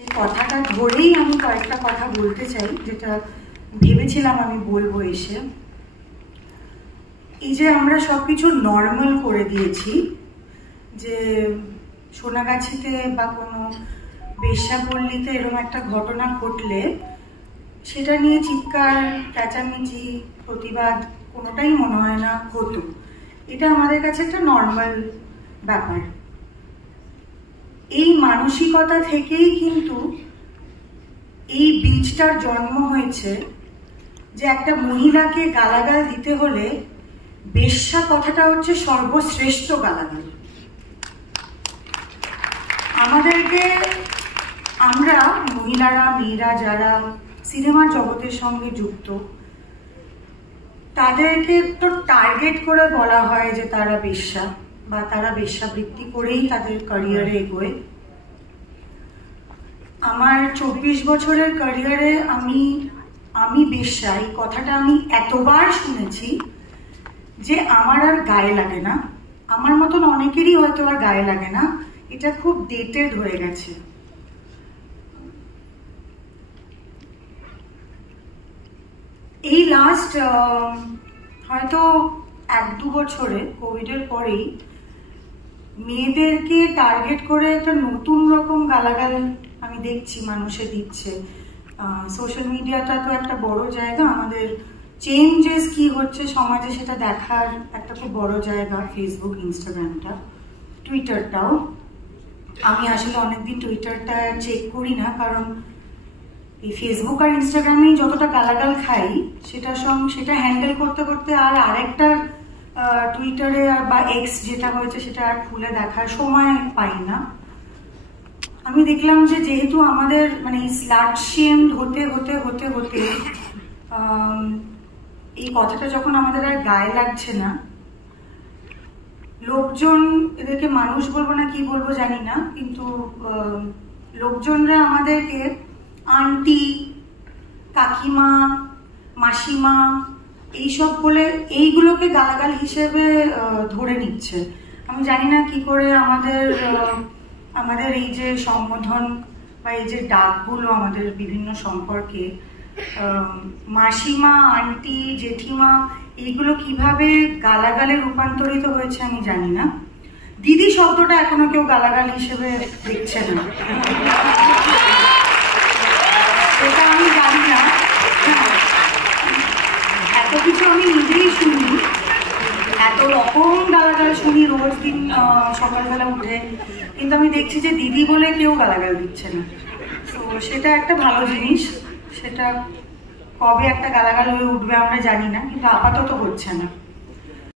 এই কথাটা ধরেই আমি কয়েকটা কথা বলতে চাই, যেটা ভেবেছিলাম আমি বলবো এসে। এই যে আমরা সবকিছু নর্মাল করে দিয়েছি, যে সোনাগাছিতে বা কোনো বেশ্যাপল্লীতে এরকম একটা ঘটনা ঘটলে সেটা নিয়ে চিৎকার, চেঁচামেচি, প্রতিবাদ কোনোটাই মনে হয় না হতো। এটা আমাদের কাছে একটা নর্মাল ব্যাপার। এই মানসিকতা থেকেই কিন্তু এই বীজটার জন্ম হয়েছে, যে একটা মহিলাকে গালাগাল দিতে হলে বেশ্যা কথাটা হচ্ছে সর্বশ্রেষ্ঠ গালাগাল। আমাদেরকে, আমরা মহিলারা, মেয়েরা যারা সিনেমার জগতের সঙ্গে যুক্ত, তাদেরকে তো টার্গেট করে বলা হয় যে তারা বেশ্যা, বা তারা বেশ্যাবৃত্তি করেই তাদের ক্যারিয়ারে এগোয়। আমার 24 বছরের ক্যারিয়ারে আমি বেশ্যা এই কথাটা আমি এতবার শুনেছি যে আমার আর গায়ে লাগে না। আমার মতন অনেকেরই হয়তো আর গায়ে লাগে না, এটা খুব ডেটেড হয়ে গেছে। এই লাস্ট হয়তো 1-2 বছরে, কোভিডের পরেই মেয়েদেরকে টার্গেট করে একটা নতুন রকম গালাগাল আমি দেখছি মানুষে দিচ্ছে। সোশ্যাল মিডিয়াটা তো একটা বড় জায়গা, আমাদের চেঞ্জেস কি হচ্ছে সমাজে সেটা দেখার একটা খুব বড় জায়গা। ফেসবুক, ইনস্টাগ্রামটা, টুইটারটাও। আমি আসলে অনেকদিন টুইটারটা চেক করি না, কারণ এই ফেসবুক আর ইনস্টাগ্রামেই যতটা গালাগাল খাই সেটা হ্যান্ডেল করতে করতে আর আরেকটা টুইটারে বা এক্স যেটা হয়েছে সেটা আর খুলে দেখার সময় পাই না। আমি দেখলাম যে যেহেতু আমাদের মানে স্লাট শেমড হতে হতে হতে হতে এই কথাটা যখন আমাদের আর গায়ে লাগছে না, লোকজন, এদেরকে মানুষ বলবো না কি বলবো জানি না, কিন্তু লোকজনরা আমাদেরকে আন্টি, কাকিমা, মাসিমা এইসব বলে এইগুলোকে গালাগাল হিসেবে ধরে নিচ্ছে। আমি জানি না কি করে আমাদের এই যে সম্বোধন বা এই যে ডাকগুলো আমাদের বিভিন্ন সম্পর্কে, মাসিমা, আন্টি, জেঠিমা, এইগুলো কিভাবে গালাগালে রূপান্তরিত হয়েছে আমি জানি না। দিদি শব্দটা এখনো কেউ গালাগাল হিসেবে দেখছে না, সেটা আমি জানি না। এত কিছু আমি নিজেই শুনি, এত রকম গালাগাল শুনি রোজ দিন সকালবেলা উঠে, কিন্তু আমি দেখছি যে দিদি বলে কেউ গালাগাল দিচ্ছে না। তো সেটা একটা ভালো জিনিস। সেটা কবে একটা গালাগাল হয়ে উঠবে আমরা জানি না, কিন্তু আপাতত হচ্ছে না।